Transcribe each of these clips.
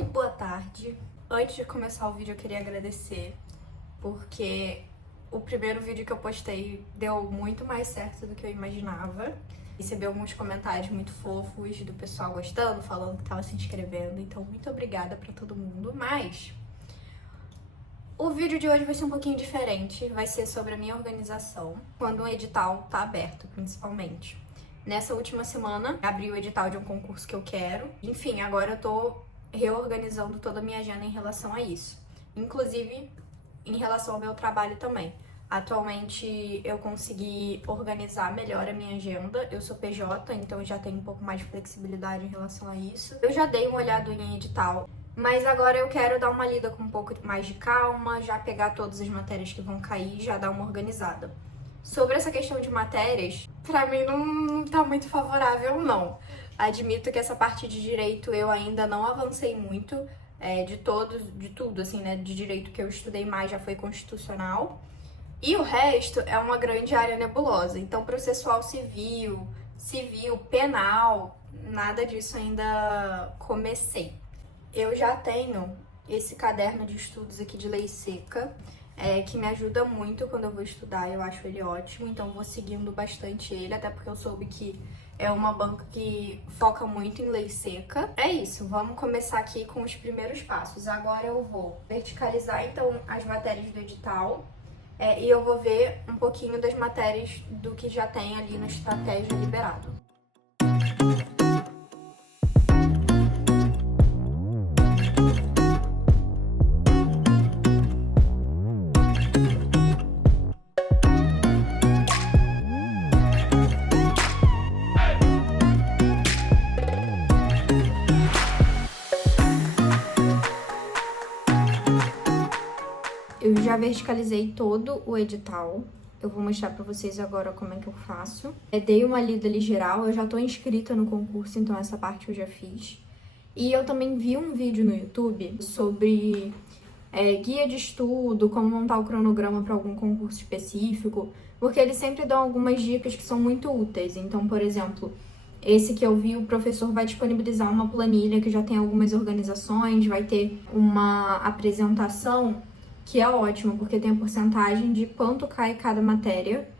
Muito boa tarde. Antes de começar o vídeo, eu queria agradecer, porque o primeiro vídeo que eu postei deu muito mais certo do que eu imaginava. Recebi alguns comentários muito fofos do pessoal gostando, falando que tava se inscrevendo, então muito obrigada pra todo mundo. Mas o vídeo de hoje vai ser um pouquinho diferente, vai ser sobre a minha organização, quando o edital tá aberto, principalmente. Nessa última semana, abri o edital de um concurso que eu quero. Enfim, agora eu tô reorganizando toda a minha agenda em relação a isso. Inclusive, em relação ao meu trabalho também. Atualmente, eu consegui organizar melhor a minha agenda. Eu sou PJ, então eu já tenho um pouco mais de flexibilidade em relação a isso. Eu já dei uma olhada em edital, mas agora eu quero dar uma lida com um pouco mais de calma, já pegar todas as matérias que vão cair e já dar uma organizada. Sobre essa questão de matérias, pra mim não tá muito favorável, não. Admito que essa parte de direito eu ainda não avancei muito, de tudo, assim, né, de direito que eu estudei mais já foi constitucional. E o resto é uma grande área nebulosa. Então, processual civil, penal, nada disso ainda comecei. Eu já tenho esse caderno de estudos aqui de lei seca, que me ajuda muito quando eu vou estudar, eu acho ele ótimo, então vou seguindo bastante ele, até porque eu soube que é uma banca que foca muito em lei seca. É isso, vamos começar aqui com os primeiros passos. Agora eu vou verticalizar, então, as matérias do edital, e eu vou ver um pouquinho das matérias do que já tem ali no estratégia liberado. Eu já verticalizei todo o edital. Eu vou mostrar pra vocês agora como é que eu faço. Dei uma lida ali geral, eu já tô inscrita no concurso, então essa parte eu já fiz. E eu também vi um vídeo no YouTube sobre guia de estudo, como montar o cronograma para algum concurso específico, porque eles sempre dão algumas dicas que são muito úteis. Então, por exemplo, esse que eu vi, o professor vai disponibilizar uma planilha que já tem algumas organizações, vai ter uma apresentação que é ótimo, porque tem a porcentagem de quanto cai cada matéria,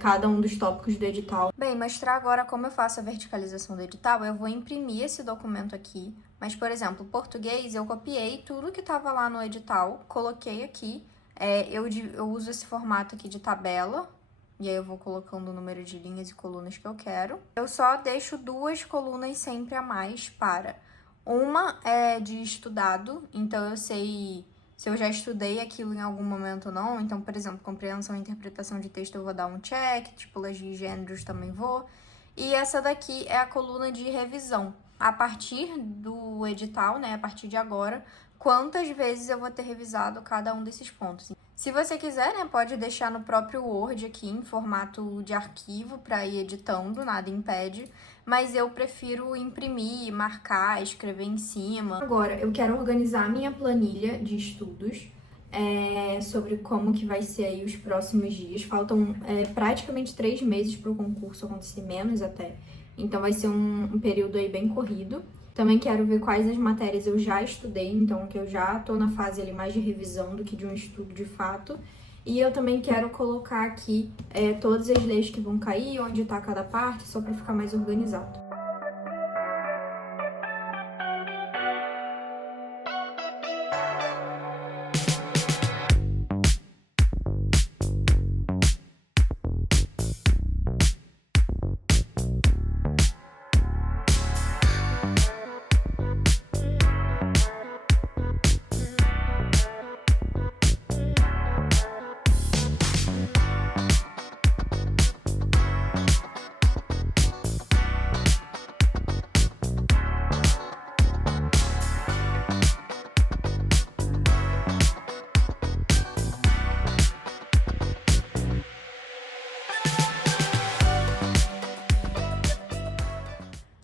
cada um dos tópicos do edital. Bem, mostrar agora como eu faço a verticalização do edital, eu vou imprimir esse documento aqui, mas, por exemplo, português, eu copiei tudo que estava lá no edital, coloquei aqui, eu uso esse formato aqui de tabela, e aí eu vou colocando o número de linhas e colunas que eu quero. Eu só deixo duas colunas sempre a mais para. Uma é de estudado, então eu sei se eu já estudei aquilo em algum momento ou não. Então, por exemplo, compreensão e interpretação de texto eu vou dar um check, tipologia e gêneros também vou. E essa daqui é a coluna de revisão. A partir do edital, né, a partir de agora, quantas vezes eu vou ter revisado cada um desses pontos. Se você quiser, né, pode deixar no próprio Word aqui, em formato de arquivo, para ir editando, nada impede. Mas eu prefiro imprimir, marcar, escrever em cima. Agora, eu quero organizar a minha planilha de estudos, sobre como que vai ser aí os próximos dias. Faltam praticamente 3 meses para o concurso acontecer, menos até. Então vai ser um período aí bem corrido. Também quero ver quais as matérias eu já estudei, então que eu já tô na fase ali mais de revisão do que de um estudo de fato. E eu também quero colocar aqui todas as leis que vão cair, onde tá cada parte, só para ficar mais organizado.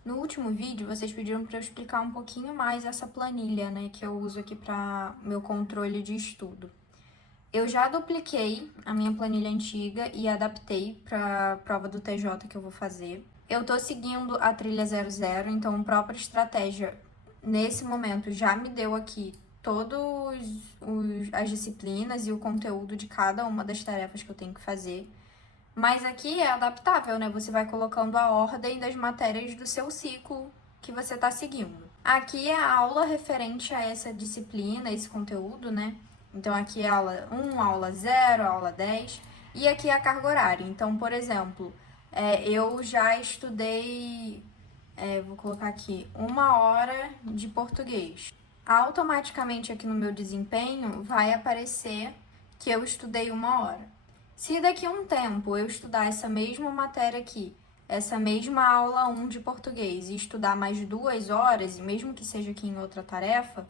No último vídeo, vocês pediram para eu explicar um pouquinho mais essa planilha, né, que eu uso aqui para meu controle de estudo. Eu já dupliquei a minha planilha antiga e adaptei para a prova do TJ que eu vou fazer. Eu tô seguindo a trilha 00, então a própria estratégia nesse momento já me deu aqui todas as disciplinas e o conteúdo de cada uma das tarefas que eu tenho que fazer. Mas aqui é adaptável, né? Você vai colocando a ordem das matérias do seu ciclo que você está seguindo. Aqui é a aula referente a essa disciplina, esse conteúdo, né? Então, aqui é aula 1, aula 0, aula 10. E aqui é a carga horária. Então, por exemplo, eu já estudei, vou colocar aqui, 1 hora de português. Automaticamente aqui no meu desempenho vai aparecer que eu estudei 1 hora. Se daqui a um tempo eu estudar essa mesma matéria aqui, essa mesma aula 1 de português, e estudar mais 2 horas, e mesmo que seja aqui em outra tarefa,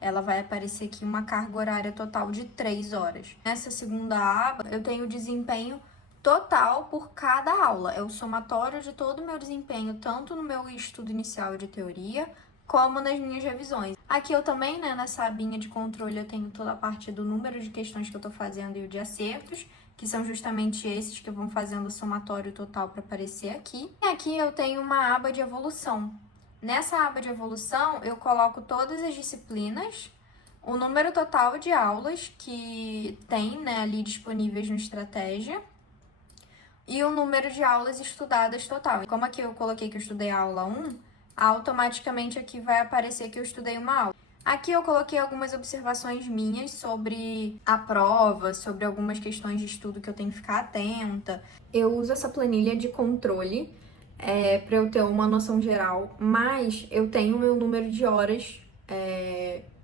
ela vai aparecer aqui uma carga horária total de 3 horas. Nessa segunda aba, eu tenho o desempenho total por cada aula. É o somatório de todo o meu desempenho, tanto no meu estudo inicial de teoria, como nas minhas revisões. Aqui eu também, né, nessa abinha de controle, eu tenho toda a parte do número de questões que eu tô fazendo e o de acertos, que são justamente esses que vão fazendo o somatório total para aparecer aqui. E aqui eu tenho uma aba de evolução. Nessa aba de evolução, eu coloco todas as disciplinas, o número total de aulas que tem, né, ali disponíveis no Estratégia, e o número de aulas estudadas total. Como aqui eu coloquei que eu estudei a aula 1, automaticamente aqui vai aparecer que eu estudei uma aula. Aqui eu coloquei algumas observações minhas sobre a prova, sobre algumas questões de estudo que eu tenho que ficar atenta. Eu uso essa planilha de controle para eu ter uma noção geral, mas eu tenho o meu número de horas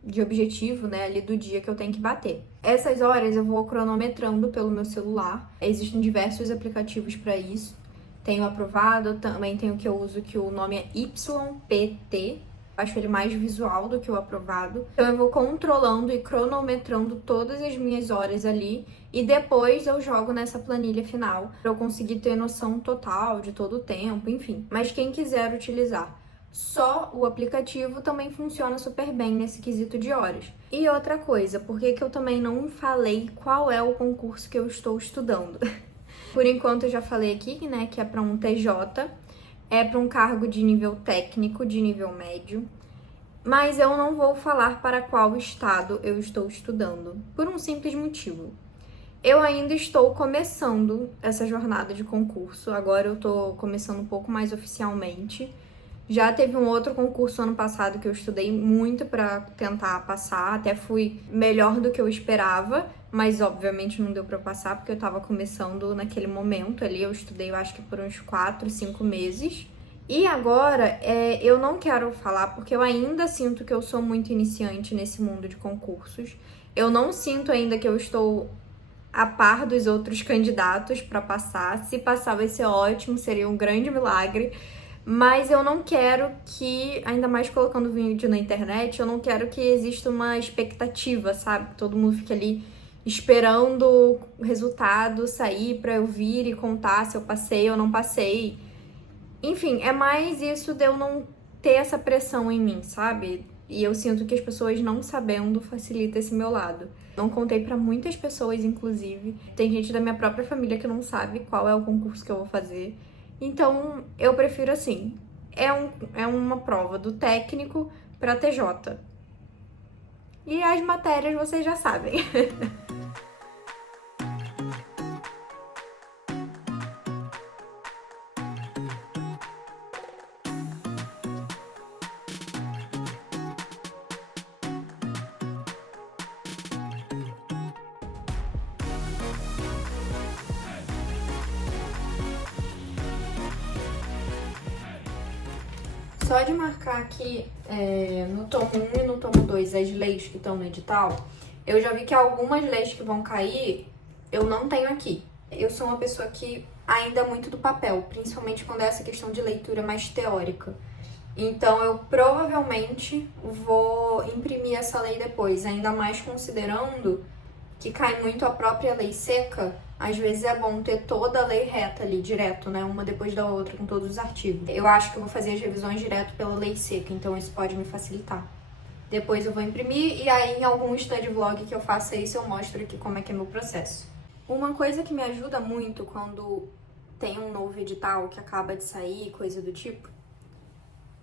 de objetivo, né, ali do dia que eu tenho que bater. Essas horas eu vou cronometrando pelo meu celular. Existem diversos aplicativos para isso. Tem o Aprovado, também tem o que eu uso, que o nome é YPT. Acho ele mais visual do que o Aprovado. Então eu vou controlando e cronometrando todas as minhas horas ali e depois eu jogo nessa planilha final para eu conseguir ter noção total de todo o tempo, enfim. Mas quem quiser utilizar só o aplicativo também funciona super bem nesse quesito de horas. E outra coisa, por que eu também não falei qual é o concurso que eu estou estudando? Por enquanto eu já falei aqui, né, que é para um TJ, é para um cargo de nível técnico, de nível médio, mas eu não vou falar para qual estado eu estou estudando, por um simples motivo. Eu ainda estou começando essa jornada de concurso, agora eu estou começando um pouco mais oficialmente. Já teve um outro concurso ano passado que eu estudei muito para tentar passar, até fui melhor do que eu esperava, mas obviamente não deu para passar porque eu estava começando naquele momento ali. Eu estudei, eu acho que por uns 4, 5 meses. E agora eu não quero falar porque eu ainda sinto que eu sou muito iniciante nesse mundo de concursos. Eu não sinto ainda que eu estou a par dos outros candidatos para passar. Se passar vai ser ótimo, seria um grande milagre. Mas eu não quero que, ainda mais colocando vídeo na internet, eu não quero que exista uma expectativa, sabe? Todo mundo fique ali esperando o resultado sair pra eu vir e contar se eu passei ou não passei. Enfim, é mais isso de eu não ter essa pressão em mim, sabe? E eu sinto que as pessoas não sabendo facilita esse meu lado. Não contei pra muitas pessoas, inclusive. Tem gente da minha própria família que não sabe qual é o concurso que eu vou fazer. Então, eu prefiro assim, é uma prova do técnico para TJ. E as matérias vocês já sabem. Só de marcar aqui no tomo 1 e no tomo 2 as leis que estão no edital, eu já vi que algumas leis que vão cair eu não tenho aqui. Eu sou uma pessoa que ainda é muito do papel, principalmente quando é essa questão de leitura mais teórica. Então eu provavelmente vou imprimir essa lei depois, ainda mais considerando que cai muito a própria lei seca. Às vezes é bom ter toda a lei reta ali, direto, né? Uma depois da outra, com todos os artigos. Eu acho que eu vou fazer as revisões direto pela lei seca, então isso pode me facilitar. Depois eu vou imprimir e aí em algum study vlog que eu faça isso eu mostro aqui como é que é meu processo. Uma coisa que me ajuda muito quando tem um novo edital que acaba de sair, coisa do tipo,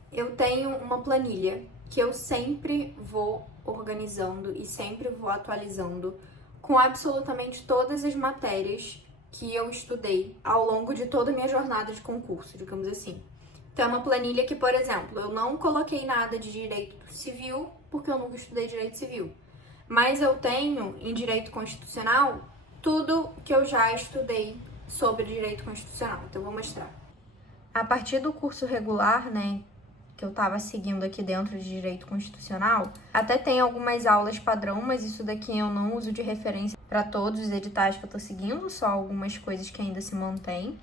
eu tenho uma planilha que eu sempre vou organizando e sempre vou atualizando com absolutamente todas as matérias que eu estudei ao longo de toda a minha jornada de concurso, digamos assim. Então, é uma planilha que, por exemplo, eu não coloquei nada de direito civil, porque eu nunca estudei direito civil. Mas eu tenho, em direito constitucional, tudo que eu já estudei sobre direito constitucional. Então, eu vou mostrar. A partir do curso regular, né, que eu tava seguindo aqui dentro de direito constitucional, até tem algumas aulas padrão, mas isso daqui eu não uso de referência para todos os editais que eu tô seguindo, só algumas coisas que ainda se mantêm.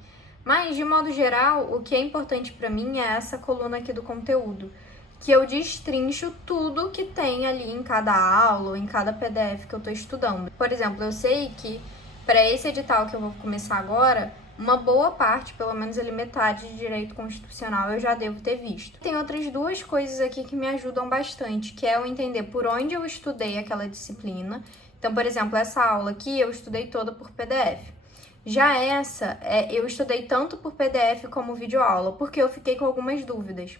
Mas, de modo geral, o que é importante para mim é essa coluna aqui do conteúdo, que eu destrincho tudo que tem ali em cada aula ou em cada PDF que eu tô estudando. Por exemplo, eu sei que para esse edital que eu vou começar agora, uma boa parte, pelo menos ali metade de direito constitucional, eu já devo ter visto. Tem outras duas coisas aqui que me ajudam bastante, que é eu entender por onde eu estudei aquela disciplina. Então, por exemplo, essa aula aqui eu estudei toda por PDF. Já essa, eu estudei tanto por PDF como videoaula, porque eu fiquei com algumas dúvidas.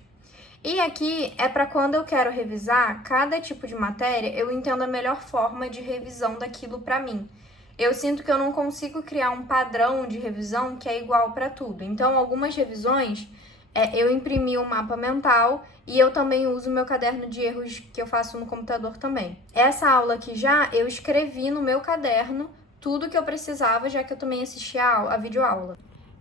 E aqui é para quando eu quero revisar cada tipo de matéria, eu entendo a melhor forma de revisão daquilo para mim. Eu sinto que eu não consigo criar um padrão de revisão que é igual para tudo. Então, algumas revisões, eu imprimi um mapa mental e eu também uso o meu caderno de erros que eu faço no computador também. Essa aula aqui já, eu escrevi no meu caderno tudo que eu precisava, já que eu também assisti a videoaula.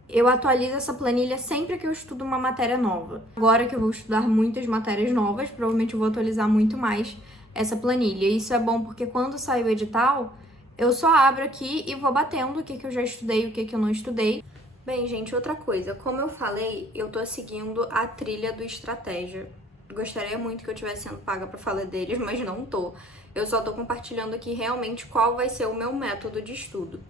Eu atualizo essa planilha sempre que eu estudo uma matéria nova. Agora que eu vou estudar muitas matérias novas, provavelmente eu vou atualizar muito mais essa planilha. Isso é bom porque quando sai o edital, eu só abro aqui e vou batendo o que eu já estudei e o que eu não estudei. Bem, gente, outra coisa. Como eu falei, eu tô seguindo a trilha do Estratégia. Gostaria muito que eu tivesse sendo paga pra falar deles, mas não tô. Eu só tô compartilhando aqui realmente qual vai ser o meu método de estudo.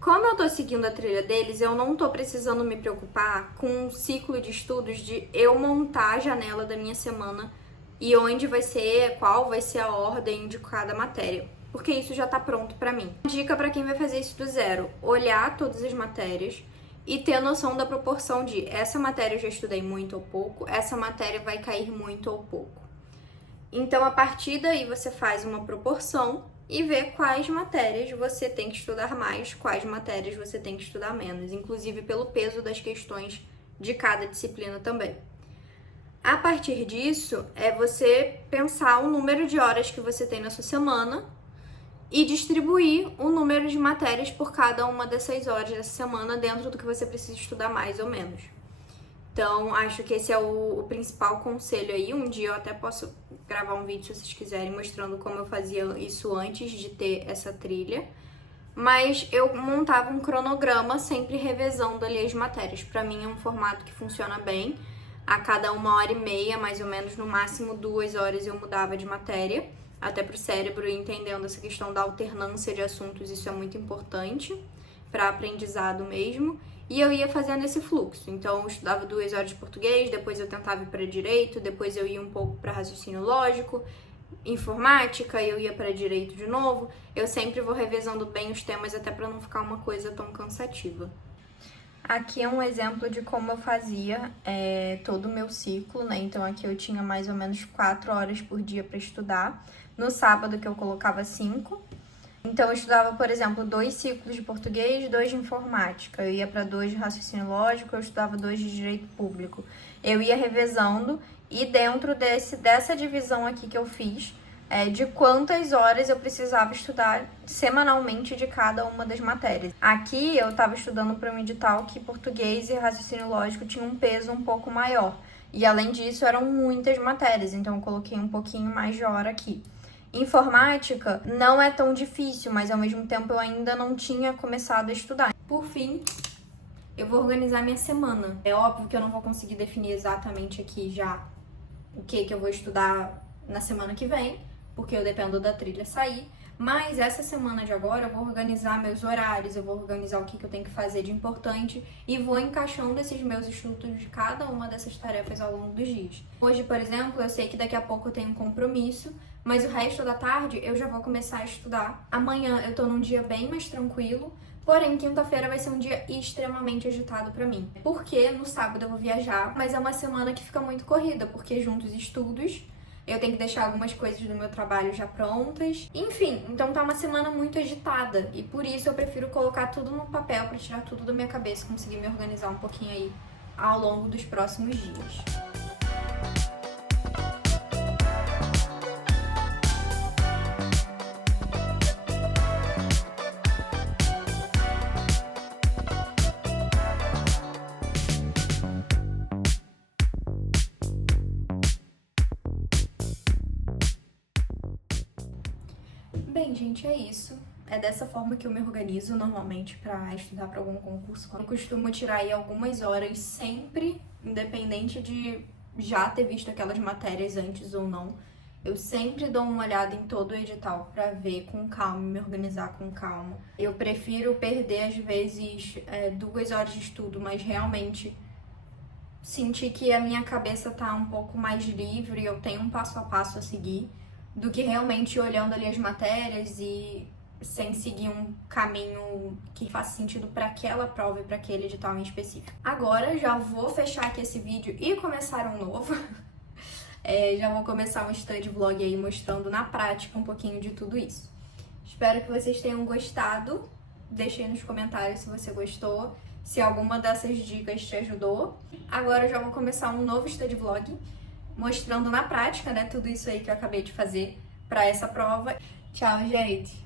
Como eu tô seguindo a trilha deles, eu não tô precisando me preocupar com um ciclo de estudos de eu montar a janela da minha semana e onde vai ser, qual vai ser a ordem de cada matéria, porque isso já tá pronto pra mim. Dica pra quem vai fazer isso do zero: olhar todas as matérias e ter noção da proporção de essa matéria eu já estudei muito ou pouco, essa matéria vai cair muito ou pouco. Então, a partir daí, você faz uma proporção e vê quais matérias você tem que estudar mais, quais matérias você tem que estudar menos, inclusive pelo peso das questões de cada disciplina também. A partir disso, é você pensar o número de horas que você tem na sua semana e distribuir o número de matérias por cada uma dessas horas dessa semana dentro do que você precisa estudar mais ou menos. Então, acho que esse é o principal conselho aí. Um dia eu até posso gravar um vídeo, se vocês quiserem, mostrando como eu fazia isso antes de ter essa trilha. Mas eu montava um cronograma sempre revezando ali as matérias. Pra mim é um formato que funciona bem. A cada 1h30, mais ou menos, no máximo 2 horas eu mudava de matéria. Até pro cérebro ir entendendo essa questão da alternância de assuntos, isso é muito importante para aprendizado mesmo. E eu ia fazendo esse fluxo. Então, eu estudava 2 horas de português, depois eu tentava ir para direito, depois eu ia um pouco para raciocínio lógico, informática, eu ia para direito de novo. Eu sempre vou revezando bem os temas, até para não ficar uma coisa tão cansativa. Aqui é um exemplo de como eu fazia todo o meu ciclo, né? Então, aqui eu tinha mais ou menos 4 horas por dia para estudar. No sábado, que eu colocava 5. Então, eu estudava, por exemplo, 2 ciclos de português, 2 de informática. Eu ia para 2 de raciocínio lógico, eu estudava 2 de direito público. Eu ia revezando e dentro dessa divisão aqui que eu fiz, de quantas horas eu precisava estudar semanalmente de cada uma das matérias. Aqui eu estava estudando para um edital que português e raciocínio lógico tinham um peso um pouco maior. E além disso, eram muitas matérias, então eu coloquei um pouquinho mais de hora aqui. Informática não é tão difícil, mas ao mesmo tempo eu ainda não tinha começado a estudar. Por fim, eu vou organizar minha semana. É óbvio que eu não vou conseguir definir exatamente aqui já o que eu vou estudar na semana que vem, porque eu dependo da trilha sair. Mas essa semana de agora eu vou organizar meus horários, eu vou organizar o que eu tenho que fazer de importante e vou encaixando esses meus estudos de cada uma dessas tarefas ao longo dos dias. Hoje, por exemplo, eu sei que daqui a pouco eu tenho um compromisso, mas o resto da tarde eu já vou começar a estudar. Amanhã eu tô num dia bem mais tranquilo, porém quinta-feira vai ser um dia extremamente agitado pra mim. Porque no sábado eu vou viajar, mas é uma semana que fica muito corrida, porque junto os estudos, Eu tenho que deixar algumas coisas do meu trabalho já prontas. Enfim, então tá uma semana muito agitada. E por isso eu prefiro colocar tudo no papel pra tirar tudo da minha cabeça e conseguir me organizar um pouquinho aí ao longo dos próximos dias. Bem, gente, é isso. É dessa forma que eu me organizo normalmente para estudar para algum concurso. Eu costumo tirar aí algumas horas sempre, independente de já ter visto aquelas matérias antes ou não. Eu sempre dou uma olhada em todo o edital para ver com calma, me organizar com calma. Eu prefiro perder, às vezes, 2 horas de estudo, mas realmente sentir que a minha cabeça tá um pouco mais livre, eu tenho um passo a passo a seguir, do que realmente olhando ali as matérias e sem seguir um caminho que faça sentido para aquela prova e para aquele edital em específico. Agora já vou fechar aqui esse vídeo e começar um novo. Já vou começar um study vlog aí mostrando na prática um pouquinho de tudo isso. Espero que vocês tenham gostado. Deixe aí nos comentários se você gostou, se alguma dessas dicas te ajudou. Agora eu já vou começar um novo study vlog mostrando na prática, né, tudo isso aí que eu acabei de fazer para essa prova. Tchau, gente!